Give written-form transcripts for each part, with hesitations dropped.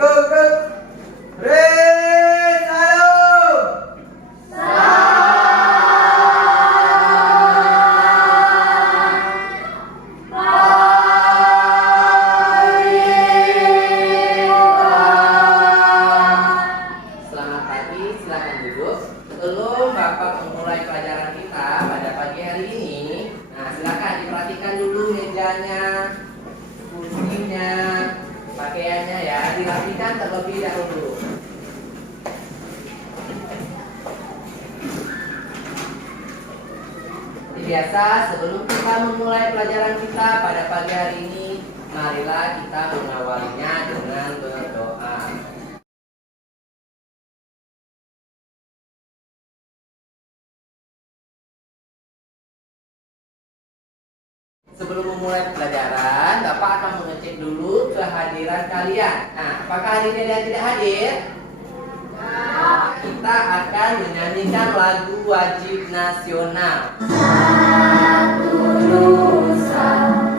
Go, go. Raise, halo. Selamat pagi, silakan duduk. Sebelum Bapak memulai pelajaran kita pada pagi hari ini, silakan diperhatikan dulu mejanya, kursinya, pakaiannya ya, dirapikan terlebih dahulu. Seperti biasa, sebelum kita memulai pelajaran kita pada pagi hari ini, marilah kita mengawalinya dengan berdoa. Sebelum memulai pelajaran, Bapak akan mengecek dulu kehadiran kalian. Apakah hari kalian tidak hadir? Kita akan menyanyikan lagu wajib nasional. Satu nusa,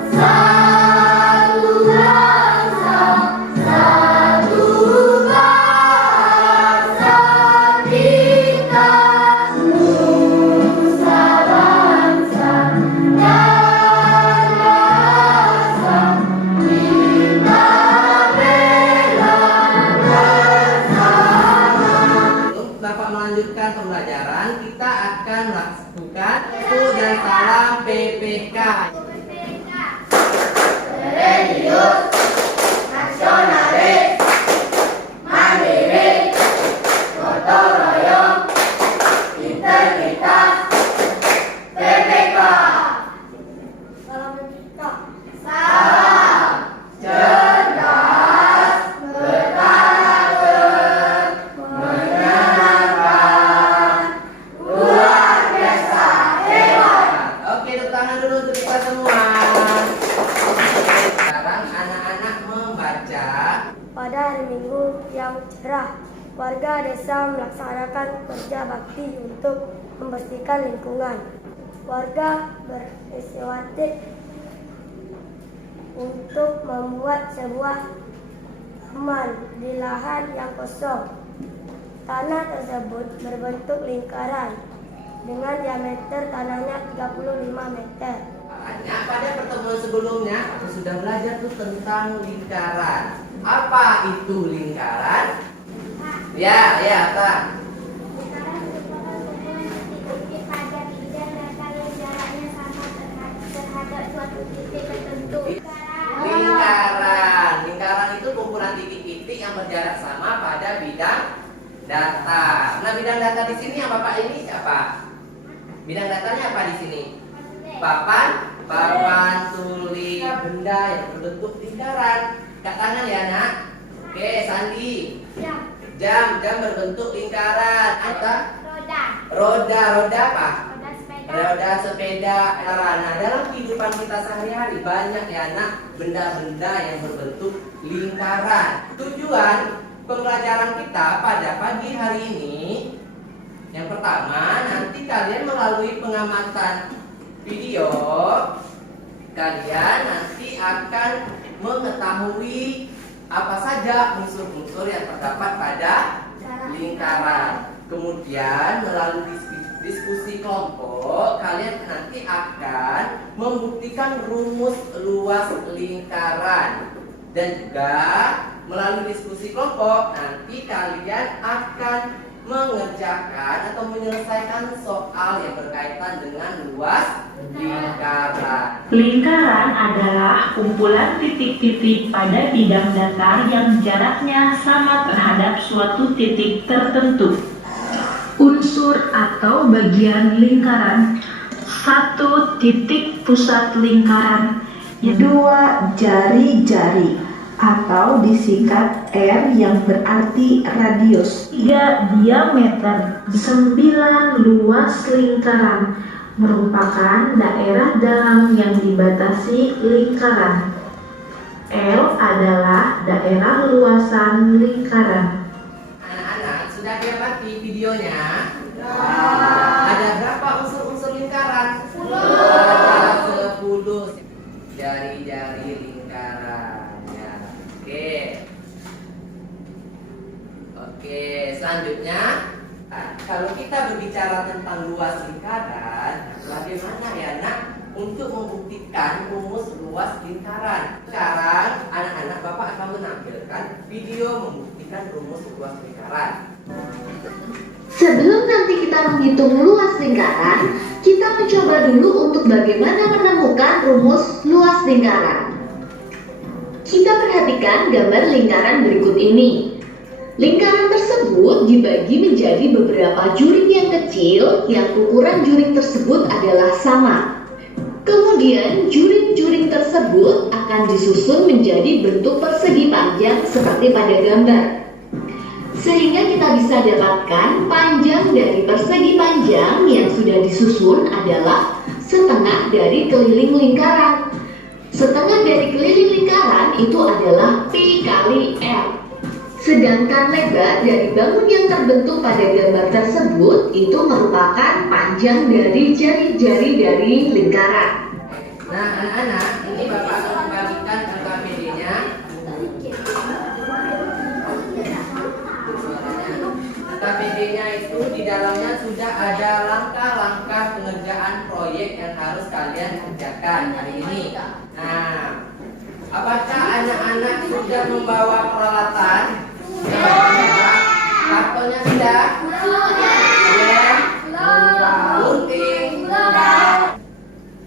satu bangsa, satu bahasa kita. Nusa bangsa dan rasa kita bela bersama. Untuk Bapak melanjutkan pembelajaran, kita akan melakukan itu dan salam PPK. Serius, nasionalis, mandiri, gotong royong, integritas, PPK. Salam cerdas, berkarakter, menyenangkan, luar biasa hebat. Oke, tepuk tangan dulu untuk kita semua. Sekarang anak-anak membaca. Pada hari Minggu yang cerah, warga desa melaksanakan kerja bakti untuk membersihkan lingkungan. Warga berinisiatif untuk membuat sebuah taman di lahan yang kosong. Tanah tersebut berbentuk lingkaran dengan diameter tanahnya 35 meter. Pada pertemuan sebelumnya aku sudah belajar tuh tentang lingkaran. Apa itu lingkaran? Ya, Pak. Lingkaran merupakan bentuk titik pada bidang datar yang jaraknya sama terhadap suatu titik tertentu. Lingkaran itu kumpulan titik-titik yang berjarak sama pada bidang datar. Nah, bidang datar di sini yang Bapak ini siapa? Bidang datarnya apa di sini? Papan, tuli, benda yang berbentuk lingkaran. Angkat tangan ya, Nak. Oke, Sandi. Jam berbentuk lingkaran. Apa? Roda apa? Roda sepeda. Nah, dalam kehidupan kita sehari-hari banyak ya, Nak, benda-benda yang berbentuk lingkaran. Tujuan pembelajaran kita pada pagi hari ini, yang pertama, nanti kalian melalui pengamatan video, kalian nanti akan mengetahui apa saja unsur-unsur yang terdapat pada lingkaran. Kemudian melalui diskusi kelompok, kalian nanti akan membuktikan rumus luas lingkaran. Dan juga melalui diskusi kelompok, nanti kalian akan mengerjakan atau menyelesaikan soal yang berkaitan dengan luas lingkaran. Lingkaran adalah kumpulan titik-titik pada bidang datar yang jaraknya sama terhadap suatu titik tertentu. Unsur atau bagian lingkaran: 1. Titik pusat lingkaran. 2. Jari-jari atau disingkat R yang berarti radius. 3. Diameter. 9. Luas lingkaran, merupakan daerah dalam yang dibatasi lingkaran. L adalah daerah luasan lingkaran. Anak-anak sudah dapati videonya? Ada berapa unsur-unsur lingkaran? 10. Jari-jari lingkaran ya. Oke. Oke, selanjutnya kalau kita berbicara tentang luas lingkaran, bagaimana ya nak untuk membuktikan rumus luas lingkaran? Sekarang anak-anak Bapak akan menampilkan video membuktikan rumus luas lingkaran. Sebelum nanti kita menghitung luas lingkaran, kita mencoba dulu untuk bagaimana menemukan rumus luas lingkaran. Kita perhatikan gambar lingkaran berikut ini. Lingkaran tersebut dibagi menjadi beberapa juring yang kecil yang ukuran juring tersebut adalah sama. Kemudian juring-juring tersebut akan disusun menjadi bentuk persegi panjang seperti pada gambar. Sehingga kita bisa dapatkan panjang dari persegi panjang yang sudah disusun adalah setengah dari keliling lingkaran. Setengah dari keliling lingkaran itu adalah Pi kali L. Sedangkan lebar dari bangun yang terbentuk pada gambar tersebut itu merupakan panjang dari jari-jari dari lingkaran. Nah, anak-anak, ini Bapak akan membagikan LKPD-nya. LKPD-nya itu di dalamnya sudah ada langkah-langkah pengerjaan proyek yang harus kalian kerjakan hari ini. Nah, apakah anak-anak sudah membawa peralatan? Kartonnya sudah? Ya. Gunting.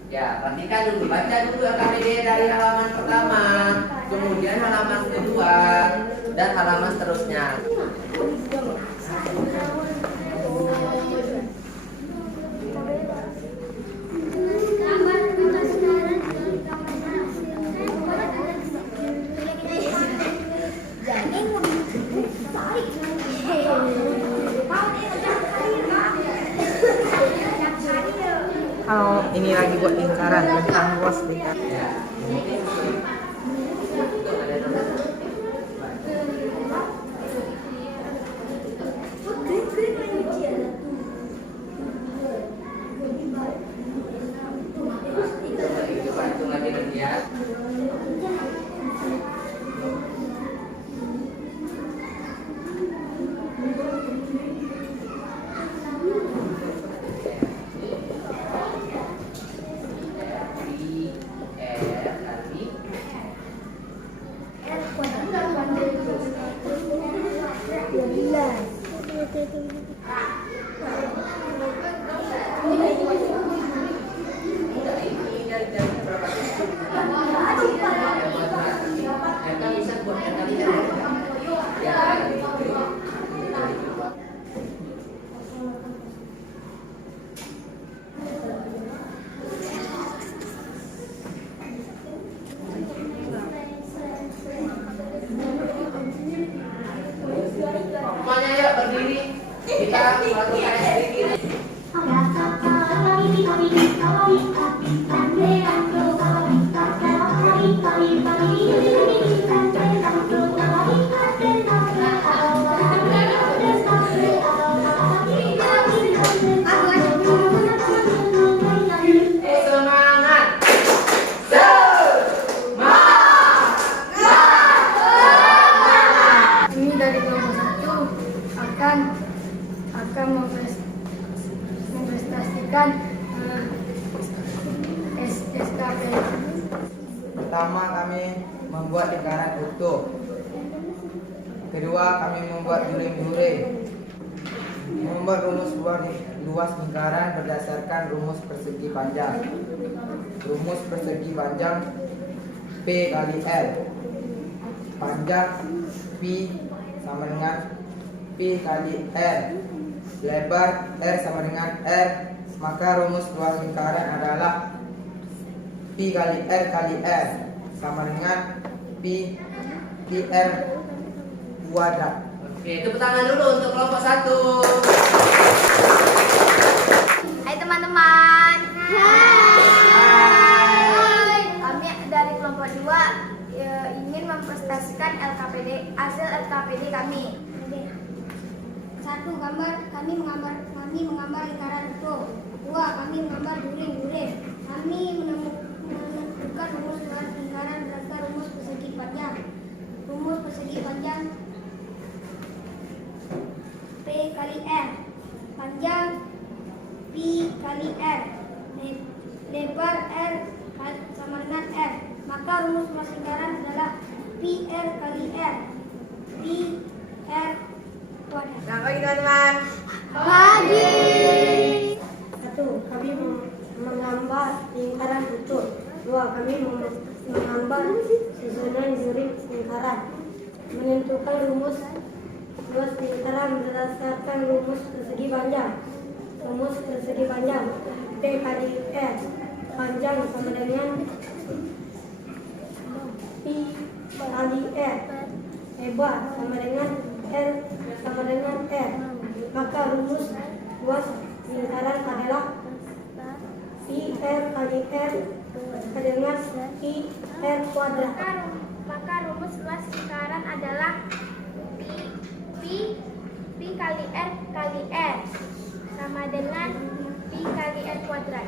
Ya, perhatikan dulu, baca dulu LKPD dari halaman pertama, kemudian halaman kedua, dan halaman seterusnya. Oh, ini lagi buat lingkaran tentang luas lingkaran. Ya. Hitung lagi nanti ya. Semuanya yuk berdiri. Kita melakukan sedikit. Semangat. Ini dari kelompok 1 akan memprestasikan SKP. Pertama, kami membuat lingkaran utuh. Kedua, kami membuat juring-juring. Membuat rumus luas lingkaran berdasarkan rumus persegi panjang. Rumus persegi panjang P kali L. Panjang P sama dengan P kali R. Lebar R sama dengan R. Maka rumus luas lingkaran adalah P kali R sama dengan P R kuadrat. Oke, tepuk tangan dulu untuk kelompok 1. Hai teman-teman. Hai. Kami dari kelompok 2 ingin memprestasikan hasil LKPD kami. 1. Kami menggambar lingkaran utuh. 2. Kami menggambar juring-juring. Kami menentukan rumus luas lingkaran berdasarkan rumus persegi panjang. Rumus persegi panjang kali R. Panjang P kali R. Lebar R sama dengan R. Maka rumus luas lingkaran adalah PR kali R. PR kuadrat. Selamat pagi teman-teman. Pagi. 1. Kami menggambar lingkaran utuh. 2. Kami menggambar susunan garis lingkaran. Menentukan rumus luas lingkaran berdasarkan rumus persegi panjang. Rumus persegi panjang P kali R. Panjang sama dengan P kali R. Lebar sama dengan R sama dengan R. Maka rumus luas lingkaran adalah PR kali R dengan PR kuadrat. Maka rumus luas lingkaran adalah P kali R kali R sama dengan P kali R kuadrat.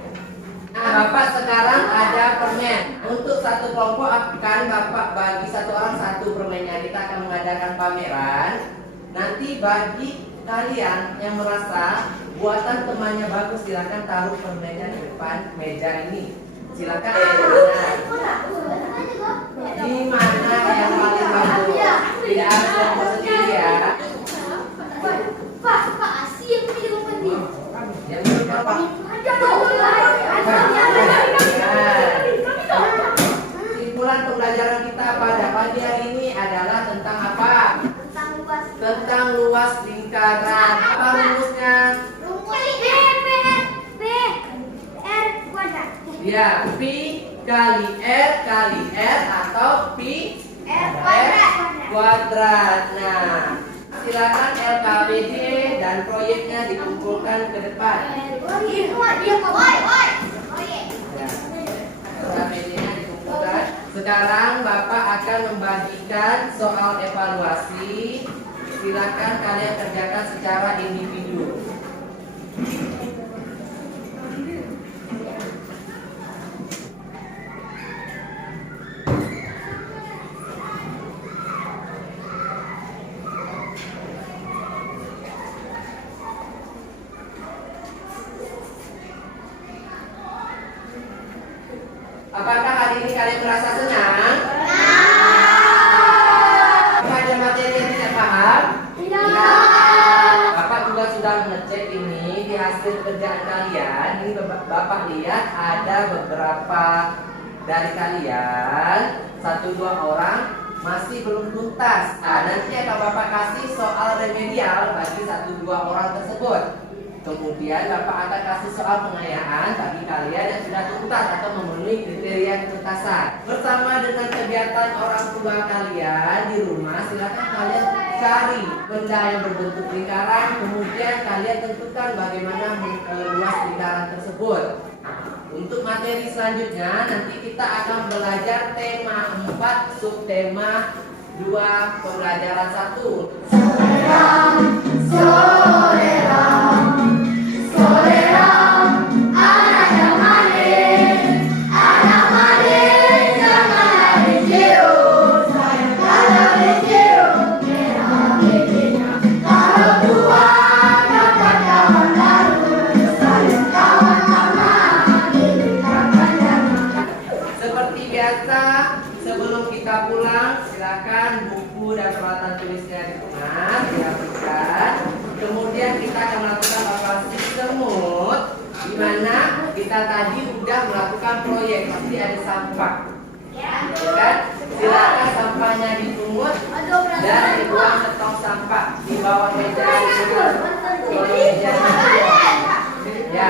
Nah, Bapak sekarang ada permen. Untuk satu kelompok akan Bapak bagi satu orang satu permennya. Kita akan mengadakan pameran. Nanti bagi kalian yang merasa buatan temannya bagus, silakan taruh permennya di depan meja ini. Silakan. Di mana yang paling bagus? Tidak harus kelompok sendiri ya. Pak, asyik ini penting. Yang berapa? Simpulan pembelajaran kita pada pagi hari ini adalah tentang apa? Tentang luas lingkaran. Apa rumusnya? PR kuadrat. Ya, P kali R atau P R kuadrat. Nah, silakan LKPD dan proyeknya dikumpulkan ke depan. Ya, LKPD-nya dikumpulkan. Sekarang Bapak akan membagikan soal evaluasi. Silakan kalian kerjakan secara individu. Apakah hari ini kalian merasa senang? Ada materi yang tidak paham? Tidak. Bapak juga sudah mengecek ini di hasil kerjaan kalian. Ini Bapak lihat ada beberapa dari kalian, 1-2 orang masih belum tuntas. Nah, nanti akan Bapak kasih soal remedial bagi 1-2 orang tersebut. Kemudian Bapak akan kasih soal pengayaan bagi kalian yang sudah tuntas atau memenuhi kriteria ketuntasan. Bersama dengan kegiatan orang tua kalian di rumah, silakan kalian cari benda yang berbentuk lingkaran, kemudian kalian tentukan bagaimana luas lingkaran tersebut. Untuk materi selanjutnya, nanti kita akan belajar tema 4, subtema 2, pembelajaran 1. Seperti biasa, sebelum kita pulang, silakan buku dan peralatan tulisnya di rumah dihapuskan. Kemudian kita akan melakukan operasi semut, di mana kita tadi sudah melakukan proyek, pasti ada sampah. Ya kan? Silakan sampahnya dipungut dan dibuang ke tong sampah di bawah meja. Ya,